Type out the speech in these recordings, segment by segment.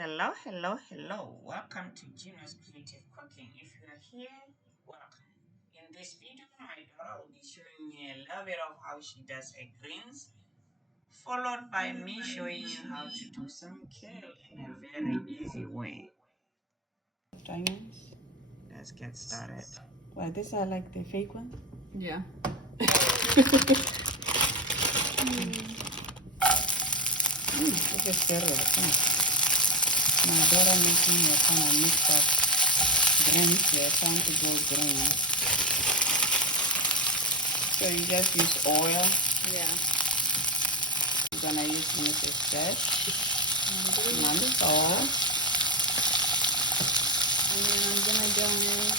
Hello, hello, hello. Welcome to Gino's Creative Cooking. If you are here, welcome. In this video, my daughter will be showing you a little bit of how she does her greens, followed by me showing you how to do some kale in a very easy way. Diamonds. Let's get started. Well, these are like the fake one? Yeah. This is serious. My daughter makes me a kind of mixed up greens. They're trying to go green. So you just use oil. Yeah. I'm gonna use Mrs. Fresh, none salt, And then I'm gonna go in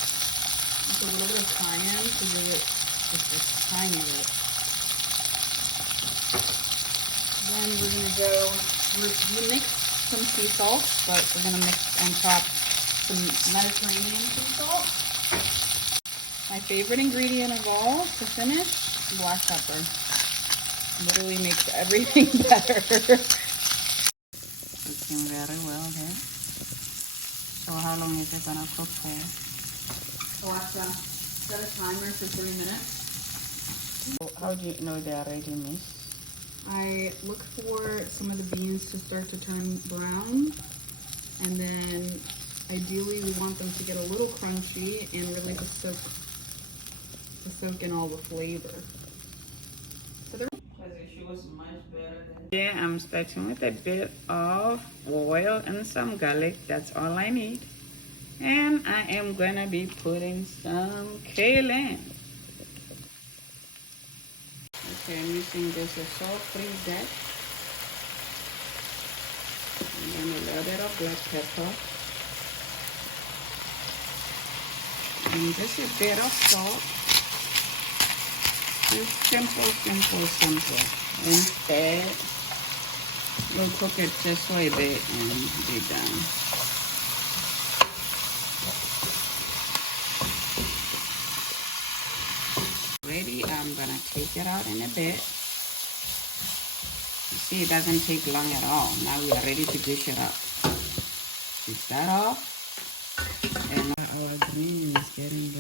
with a little bit of cayenne to give it just a tiny bit. Then we're gonna go, we mixed some sea salt, but we're gonna mix on top some Mediterranean sea salt. My favorite ingredient of all to finish, black pepper. Literally makes everything better. cooking very well here. So how long is it gonna cook for? So I have to set a timer for 3 minutes. So how do you know they are ready mixed? I look for some of the beans to start to turn brown, and then ideally we want them to get a little crunchy and really to soak in all the flavor. She was much better than. Yeah, I'm starting with a bit of oil and some garlic. That's all I need. And I am gonna be putting some kale in. Okay, I'm using this salt-free deck. And then a little bit of black pepper. And just a bit of salt. Just simple. Instead, we'll cook it just for a bit and be done. Ready, I'm gonna take it out in a bit. You see, it doesn't take long at all. Now we are ready to dish it up. Take that off. And our green is getting